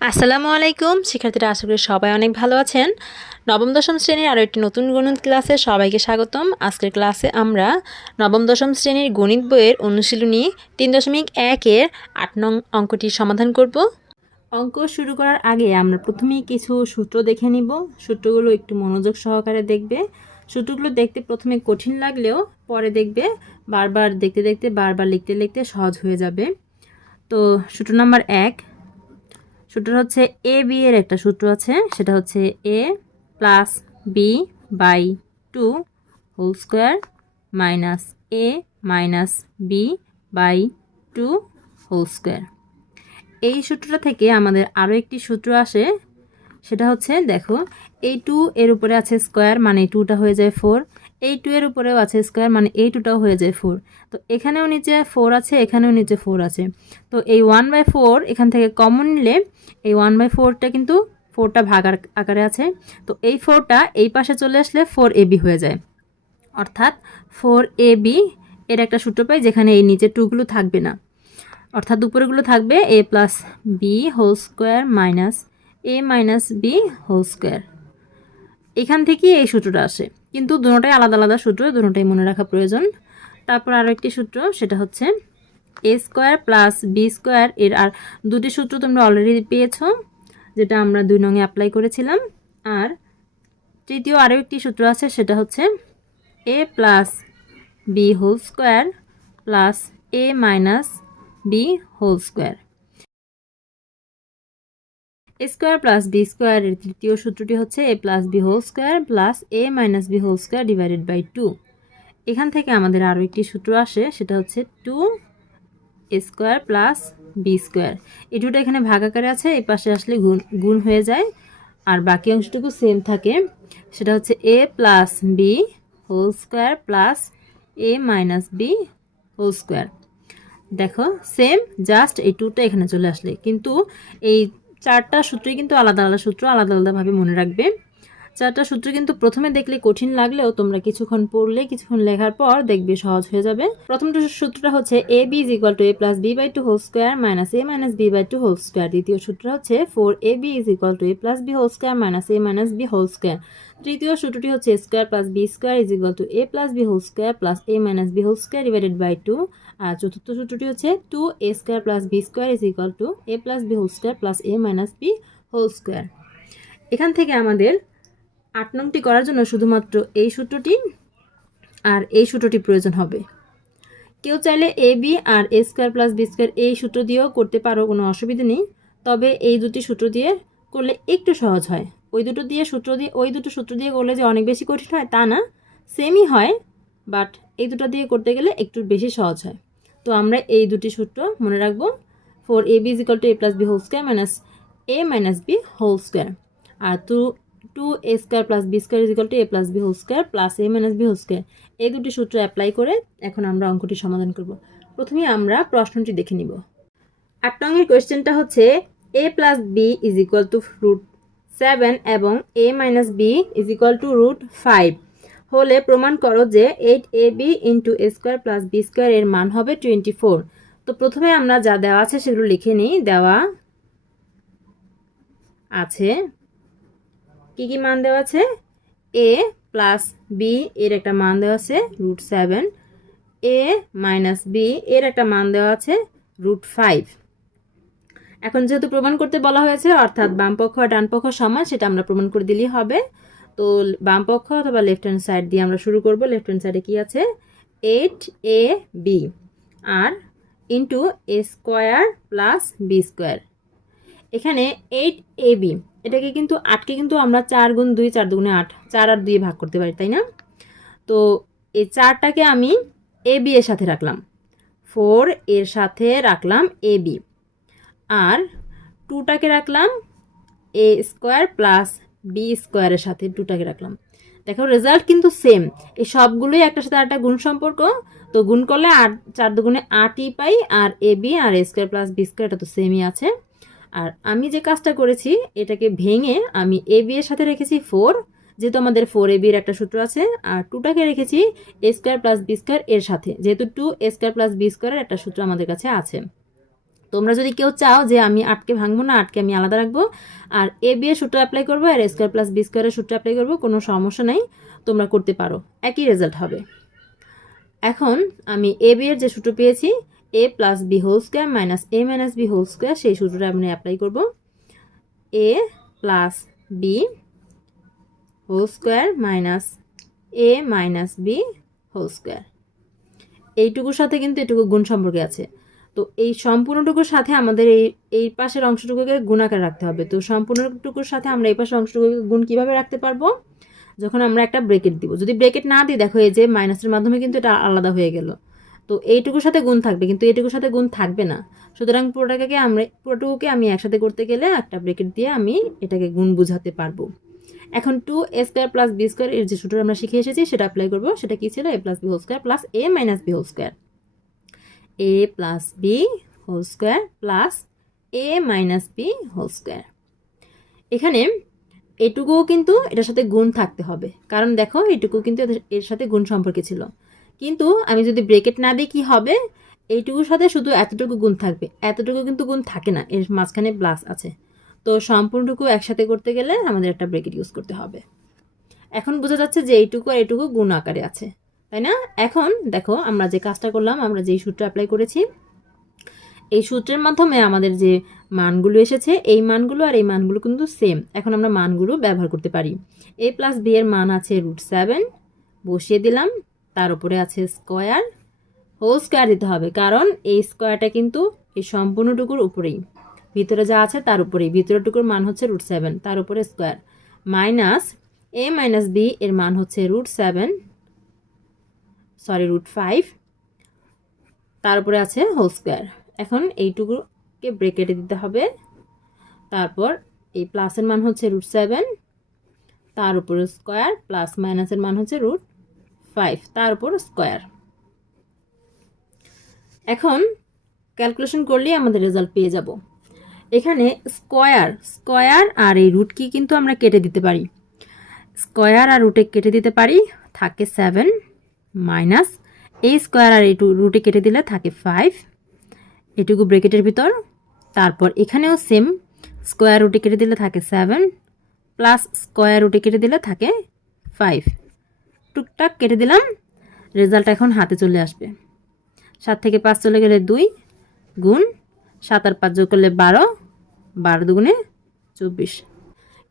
আসসালামু আলাইকুম। শিক্ষার্থীরা, আশা করি সবাই অনেক ভালো আছেন। নবম, দশম শ্রেণির আরও একটি নতুন গণিত ক্লাসে সবাইকে স্বাগতম। আজকের ক্লাসে আমরা নবম, দশম শ্রেণির গণিত বইয়ের অনুশীলনী তিন দশমিক একের আট নং অঙ্কটি সমাধান করব। অঙ্ক শুরু করার আগে আমরা প্রথমেই কিছু সূত্র দেখে নিব। সূত্রগুলো একটু মনোযোগ সহকারে দেখবে। সূত্রগুলো দেখতে প্রথমে কঠিন লাগলেও পরে দেখবে। বারবার দেখতে দেখতে, বারবার লিখতে লিখতে সহজ হয়ে যাবে। তো সূত্র নাম্বার এক সূত্র হচ্ছে এ বি এর একটা সূত্র আছে, সেটা হচ্ছে A plus B by two whole square minus A minus B by two whole square এই সূত্রটা থেকে আমাদের আরও একটি সূত্র আসে, সেটা হচ্ছে, দেখো এই টু এর উপরে আছে স্কোয়ার মানে টুটা হয়ে যায় ফোর এই টু এর উপরেও আছে স্কোয়ার মানে এই টুটাও হয়ে যায় ফোর তো এখানেও নিচে ফোর আছে, এখানেও নিচে ফোর আছে। তো এই ওয়ান বাই ফোর এখান থেকে কমন নিলে এই ওয়ান বাই ফোরটা কিন্তু ফোরটা ভাগ আর- আকারে আছে। তো এই ফোরটা এই পাশে চলে আসলে ফোর এ বি হয়ে যায়। অর্থাৎ ফোর এ বি এর একটা সূত্র পাই যেখানে এই নিচে টুগুলো থাকবে না। অর্থাৎ উপরেগুলো থাকবে A plus B whole square minus A minus B whole square এখান থেকেই এই সূত্রটা আসে। কিন্তু দুটোটাই আলাদা আলাদা সূত্র, দুটোটাই মনে রাখা প্রয়োজন। তারপর আরও একটি সূত্র, সেটা হচ্ছে A square plus B square এর, আর দুটি সূত্র তোমরা অলরেডি পেয়েছ, যেটা আমরা দুই নঙে অ্যাপ্লাই করেছিলাম। আর তৃতীয় আরও একটি সূত্র আছে, সেটা হচ্ছে A plus B whole square plus A minus B whole square square plus B স্কোয়ারের তৃতীয় সূত্রটি হচ্ছে A plus B whole square plus A minus B whole square divided by two. এখান থেকে আমাদের আরও একটি সূত্র আসে, সেটা হচ্ছে two square plus B square. এই দুটো এখানে ভাগ আকারে আছে, এই পাশে আসলে গুণ গুণ হয়ে যায়। আর বাকি অংশটুকু সেম থাকে, সেটা হচ্ছে A plus B whole square plus A minus B whole square. দেখো সেম জাস্ট এই টুটা এখানে চলে আসলে। কিন্তু এই চারটা সূত্রই কিন্তু আলাদা আলাদা সূত্র, আলাদা আলাদাভাবে মনে রাখবে। চারটা সূত্র কিন্তু প্রথমে দেখলে কঠিন লাগলেও তোমরা কিছুক্ষণ পড়লে, কিছুক্ষণ লেখার পর দেখবে সহজ হয়ে যাবে। প্রথমটা সূত্রটা হচ্ছে A B is equal to A plus B by two whole square minus A minus B by two whole square দ্বিতীয় সূত্র হচ্ছে four A B is equal to A plus B whole square minus A minus B whole square তৃতীয় সূত্রটি হচ্ছে square plus B square is equal to A plus B whole square plus A minus B whole square divided by two আর চতুর্থ সূত্রটি হচ্ছে two A square plus B square is equal to A plus B whole square plus A minus B whole square এখান থেকে আমাদের আট নংটি করার জন্য শুধুমাত্র এই সূত্রটি আর এই সূত্রটি প্রয়োজন হবে। কেউ চাইলে A B R A square plus B square এই সূত্র দিয়েও করতে পারো, কোনো অসুবিধা নেই। তবে এই দুটি সূত্র দিয়ে করলে একটু সহজ হয়। ওই দুটো দিয়ে সূত্র দিয়ে, ওই দুটো সূত্র দিয়ে করলে যে অনেক বেশি কঠিন হয় তা না। সেমই হয় বাট এই দুটো দিয়ে করতে গেলে একটু বেশি সহজ হয়। তো আমরা এই দুটি সূত্র মনে রাখব। Four A B equal to A plus B whole square minus A minus B whole square R two two A square plus B square equal to A plus B whole square plus A minus B whole square এই দুটি সূত্র apply করে এখন আমরা অঙ্কটি সমাধান করব। প্রথমে আমরা প্রশ্নটি দেখে নিব। আট নংয়ের কোয়েশ্চেনটা হচ্ছে A plus B is equal to root seven এবং A minus B is equal to root five হলে প্রমাণ করো যে eight A B into A square plus B square এর মান হবে টোয়েন্টি ফোর তো প্রথমে আমরা যা দেওয়া আছে সেগুলো লিখে নিই। দেওয়া আছে। কি কি মান দেওয়া আছে? এ প্লাস বি এর একটা মান দেওয়া আছে, root seven. A minus B এর একটা মান দেওয়া আছে, রুট ফাইভ। এখন যেহেতু প্রমাণ করতে বলা হয়েছে, অর্থাৎ বাম পক্ষ আর ডান পক্ষ সমান, সেটা আমরা প্রমাণ করে দিলেই হবে। তো বাম পক্ষ অথবা লেফট হ্যান্ড সাইড দিয়ে আমরা শুরু করব। লেফট হ্যান্ড সাইডে কি আছে? Eight A B R into A square plus B square এখানে এইট এ বি এটাকে কিন্তু আটকে কিন্তু আমরা চার গুণ দুই, চার দুগুণে আট, চার আর দুই ভাগ করতে পারি, তাই না? তো এই চারটাকে আমি এ বি এর সাথে রাখলাম। ফোর এর সাথে রাখলাম এ বি আর টুটাকে রাখলাম এ স্কোয়ার প্লাস বি স্কোয়ারের সাথে টুটাকে রাখলাম। দেখো রেজাল্ট কিন্তু সেম এই সবগুলোই একটা সাথে একটা গুণ সম্পর্ক। তো গুণ করলে আট, চার দুগুণে আটই পাই, আর A B R A square plus B square এটা তো সেমই আছে। আর আমি যে কাজটা করেছি, এটাকে ভেঙে আমি এ বি এর সাথে রেখেছি ফোর যেহেতু আমাদের ফোর এ বির একটা সূত্র আছে, আর টুটাকে রেখেছি A square plus B square এর সাথে, যেহেতু two A square plus B স্কোয়ারের একটা সূত্র আমাদের কাছে আছে। তোমরা যদি কেউ চাও যে আমি আটকে ভাঙবো না, আটকে আমি আলাদা রাখব, আর এ বি এর সূত্র অ্যাপ্লাই করব, আর স্কোয়ার প্লাস বি স্কোয়ারের সূত্র অ্যাপ্লাই করব, কোনো সমস্যা নাই, তোমরা করতে পারো, একই রেজাল্ট হবে। এখন আমি এ বি এর যে সূত্র পেয়েছি A plus B whole square minus A minus B whole square সেই সূত্রটা আমি অ্যাপ্লাই করব। A plus B whole square minus A minus B whole square এইটুকুর সাথে কিন্তু এটুকু গুণ সম্পর্কে আছে। তো এই সম্পূর্ণটুকুর সাথে আমাদের এই এই পাশের অংশটুকুকে গুণাকার রাখতে হবে। তো সম্পূর্ণটুকুর সাথে আমরা এই পাশের অংশটুকুকে গুণ কীভাবে রাখতে পারব? যখন আমরা একটা ব্রেকেট দিব। যদি ব্রেকেট না দিই, দেখো এই যে মাইনাসের মাধ্যমে কিন্তু এটা আলাদা হয়ে গেল। তো এইটুকুর সাথে গুণ থাকবে, কিন্তু এইটুকুর সাথে গুণ থাকবে না। সুতরাং পুরোটাকে আমরা, পুরোটুকুকে আমি একসাথে করতে গেলে একটা ব্রেকেট দিয়ে আমি এটাকে গুণ বুঝাতে পারব। এখন two A square plus B square এর যে সূত্র আমরা শিখে এসেছি, সেটা অ্যাপ্লাই করব। সেটা কি ছিল? A plus B whole square plus A minus B whole square A plus B whole square plus A minus B whole square এখানে এটুকুও কিন্তু এটার সাথে গুণ থাকতে হবে। কারণ দেখো, এটুকু কিন্তু এর সাথে গুণ সম্পর্কে ছিল। কিন্তু আমি যদি ব্রেকেট না দিই, কি হবে? এইটুকুর সাথে শুধু এতটুকু গুণ থাকবে। এতটুকু কিন্তু গুণ থাকে না। এর মাঝখানে প্লাস আছে। তো সম্পূর্ণটুকু একসাথে করতে গেলে আমাদের একটা ব্রেকেট ইউজ করতে হবে। এখন বোঝা যাচ্ছে যে এইটুকু আর এইটুকু গুণ আকারে আছে। তাই না? এখন দেখো, আমরা যে কাজটা করলাম, আমরা যেই সূত্র অ্যাপ্লাই করেছি, এই সূত্রের মাধ্যমে আমাদের যে মানগুলো এসেছে, এই মানগুলো আর এই মানগুলো কিন্তু সেম এখন আমরা মানগুলো ব্যবহার করতে পারি। এ প্লাস বি এর মান আছে রুট সেভেন বসিয়ে দিলাম, তার উপরে আছে স্কোয়ার হোল স্কোয়ার দিতে হবে, কারণ এই স্কোয়ারটা কিন্তু এই সম্পূর্ণটুকুর উপরেই। ভিতরে যা আছে তার উপরেই। ভিতরেটুকুর মান হচ্ছে রুট সেভেন তার উপরে square minus A minus B এর মান হচ্ছে root seven sorry root five তার উপরে আছে হোল স্কোয়ার এখন এইটুকুকে ব্রেকেটে দিতে হবে। তারপর এই প্লাসের মান হচ্ছে রুট সেভেন তার উপরে স্কোয়ার প্লাস মাইনাসের মান হচ্ছে রুট ফাইভ তার উপর স্কোয়ার এখন ক্যালকুলেশন করলেই আমাদের রেজাল্ট পেয়ে যাব। এখানে স্কোয়ার স্কোয়ার আর এই রুট কি কিন্তু আমরা কেটে দিতে পারি। স্কোয়ার আর রুটে কেটে দিতে পারি, থাকে সেভেন মাইনাস এই স্কোয়ার আর এই রুটে কেটে দিলে থাকে ফাইভ এটুকু ব্রেকেটের ভিতর। তারপর এখানেও সেম স্কোয়ার রুটে কেটে দিলে থাকে সেভেন প্লাস স্কোয়ার রুটে কেটে দিলে থাকে ফাইভ টুকটাক কেটে দিলাম রেজাল্ট এখন হাতে চলে আসবে। সাত থেকে পাঁচ চলে গেলে দুই গুণ, সাত আর পাঁচ যোগ করলে বারো বারো দুগুণে চব্বিশ।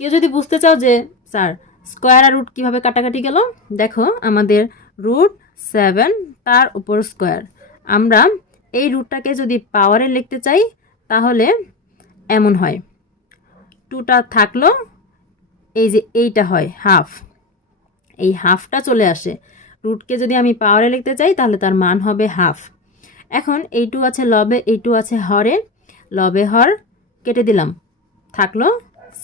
কেউ যদি বুঝতে চাও যে, স্যার স্কোয়ার আর রুট কীভাবে কাটাকাটি গেল, দেখো আমাদের রুট সেভেন তার উপর স্কোয়ার আমরা এই রুটটাকে যদি পাওয়ারে লিখতে চাই, তাহলে এমন হয়। টুটা থাকল, এই যে এইটা হয় হাফ এই হাফটা চলে আসে। রুটকে যদি আমি পাওয়ারে লিখতে চাই, তাহলে তার মান হবে হাফ এখন এই টু আছে লবে এই টু আছে হরে। লবে, হর কেটে দিলাম। থাকল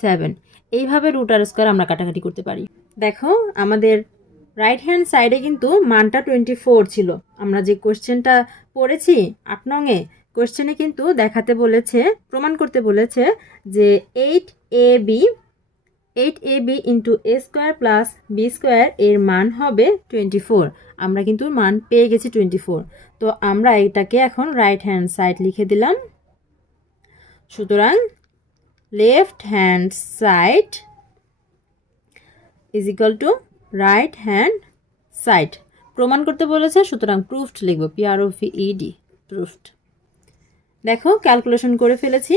সেভেন এইভাবে রুট আর স্কোয়ার আমরা কাটাকাটি করতে পারি। দেখো, আমাদের রাইট হ্যান্ড সাইডে কিন্তু মানটা টোয়েন্টি ফোর ছিল। আমরা যে কোশ্চেনটা পড়েছি আট নংয়ে কোশ্চেনে কিন্তু দেখাতে বলেছে, প্রমাণ করতে বলেছে যে eight A B eight A B into A square plus B square এর মান হবে টোয়েন্টি ফোর আমরা কিন্তু মান পেয়ে গেছি টোয়েন্টি ফোর তো আমরা এটাকে এখন রাইট হ্যান্ড সাইড লিখে দিলাম। সুতরাং left hand side is to right hand side প্রমাণ করতে বলেছে, সুতরাং প্রুফড লিখব P R O V E D proved দেখো ক্যালকুলেশন করে ফেলেছি।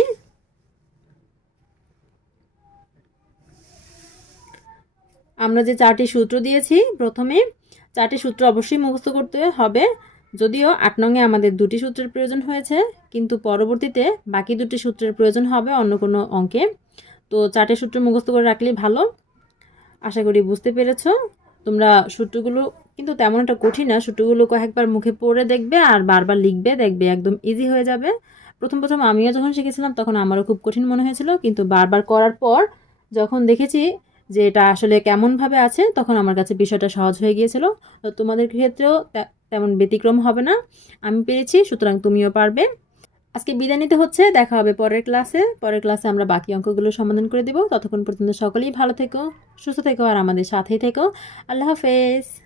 আমরা যে চারটি সূত্র দিয়েছি, প্রথমে চারটি সূত্র অবশ্যই মুখস্থ করতে হবে, যদিও আট নঙে আমাদের দুটি সূত্রের প্রয়োজন হয়েছে, কিন্তু পরবর্তীতে বাকি দুটি সূত্রের প্রয়োজন হবে অন্য কোনো অঙ্কে। তো চারটি সূত্র মুখস্থ করে রাখলেই ভালো। আশা করি বুঝতে পেরেছ। তোমরা সূত্রগুলো কিন্তু তেমন একটা কঠিন না, সূত্রগুলো কয়েকবার মুখে পড়ে দেখবে আর বারবার লিখবে, দেখবে একদম ইজি হয়ে যাবে। প্রথম প্রথম আমিও যখন শিখেছিলাম তখন আমারও খুব কঠিন মনে হয়েছিল, কিন্তু বারবার করার পর যখন দেখেছি যে এটা আসলে কেমনভাবে আছে, তখন আমার কাছে বিষয়টা সহজ হয়ে গিয়েছিল। তো তোমাদের ক্ষেত্রেও তেমন ব্যতিক্রম হবে না। আমি পেরেছি, সুতরাং তুমিও পারবে। আজকে বিদায় নিতে হচ্ছে, দেখা হবে পরের ক্লাসে। পরের ক্লাসে আমরা বাকি অঙ্কগুলো সমাধান করে দেবো। ততক্ষণ পর্যন্ত সকলেই ভালো থেকো, সুস্থ থেকো, আর আমাদের সাথেই থেকো। আল্লাহ হাফেজ।